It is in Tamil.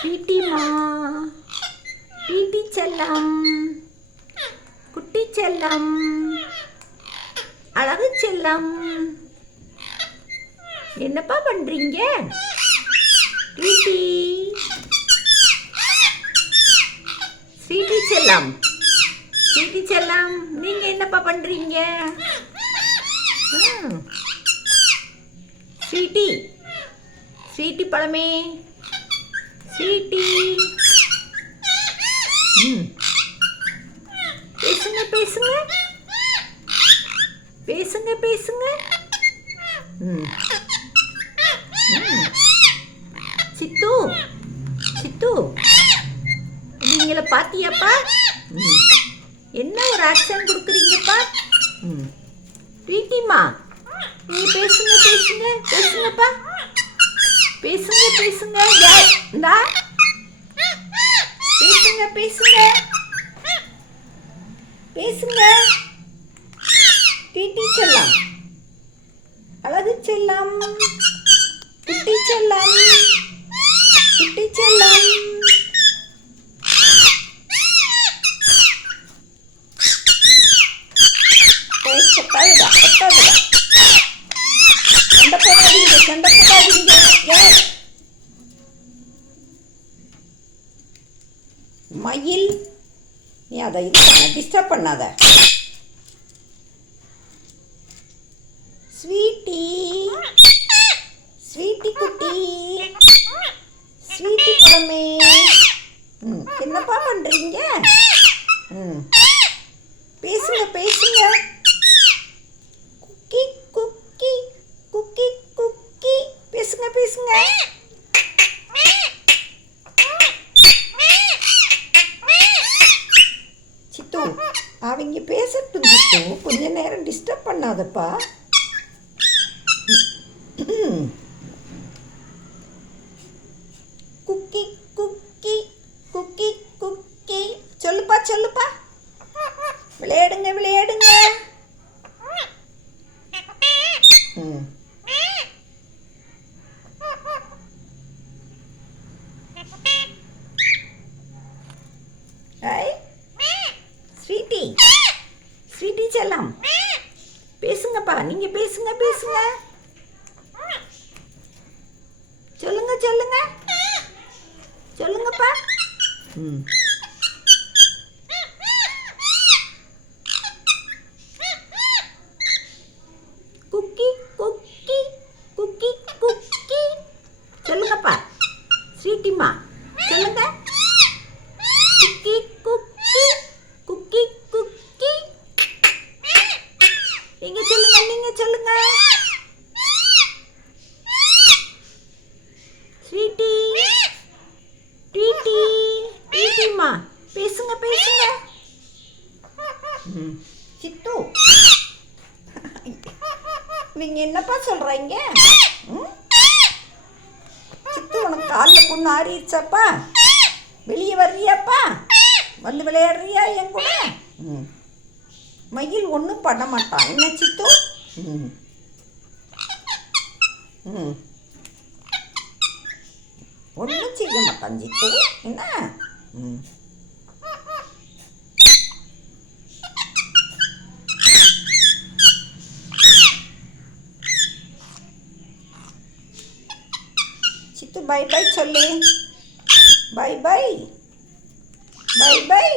பீட்டிமா, பீட்டி செல்லம், குட்டி செல்லம், அழகு செல்லம், என்னப்பா பண்றீங்க? பீட்டி, ஸ்வீட்டி செல்லம், ஸ்வீட்டி செல்லம், நீங்க என்னப்பா பண்றீங்க? ஸ்வீட்டி, ஸ்வீட்டி பழமே, ஸ்வீட்டி. பேசுங்க பேசுங்க பேசுங்க பேசுங்க. சித்து, சித்து, நீங்கள பாத்தியாப்பா? என்ன ஒரு ஆக்ஷன் கொடுக்குறீங்கப்பா? பிரீத்திமா, நீ பேசுங்க பேசுங்க பேசுங்கப்பா, பேசுங்க பேசுங்க. இந்தா பேசுங்க பேசுங்க பேசுங்க. பீட்டி செல்லம், அழகு செல்லம், குட்டி செல்லம், குட்டி செல்லம். பத்தாதுடா பத்தாதுடா. சண்டை போடாதீங்க சண்டை போடாதீங்க. மயில், நீ அதை இது பண்ண டிஸ்டர்ப் பண்ணாத. ஸ்வீட்டி, ஸ்வீட்டி குட்டி, ஸ்வீட்டி பழமே, என்னப்பா பண்றீங்க? பேசுங்க பேசுங்க. குக்கி குக்கி குக்கி குக்கி, பேசுங்க பேசுங்க. சித்து, அவங்க பேசட்டும் சித்து, கொஞ்ச நேரம் டிஸ்டர்ப் பண்ணாதப்பா. குக்கி குக்கி குக்கி குக்கி, சொல்லுப்பா சொல்லுப்பா. விளையாடுங்க விளையாடுங்க. ஸ்வீட்டி, ஸ்வீட்டி செல்லம், பேசுங்கப்பா, நீங்க பேசுங்க பேசுங்க. சொல்லுங்க சொல்லுங்க சொல்லுங்கப்பா. குக்கி குக்கி குக்கி குக்கி, சொல்லுங்கப்பா. ஸ்வீட்டிமா சொல்லுங்க. குக்கி குக்கி குக்கி குக்கி, நீங்க சொல்லுங்க நீங்க சொல்லுங்க. ஸ்வீட்டி, ட்வீட்டி, ட்வீட்டிமா, பேசுங்க பேசுங்க. சித்து, நீங்க என்னப்பா சொல்றீங்க? சித்து, உனக்கு காலில் பொண்ணு ஆறிடுச்சாப்பா? வெளியே வர்றியாப்பா? வந்து விளையாடுறியா என் கூட? மயில் ஒன்றும் பண்ண மாட்டான் என்ன சித்து? ஒன்றும் செய்ய மாட்டான் சித்து என்ன? சித்து பை பை சொல்லு. Bye bye bye by.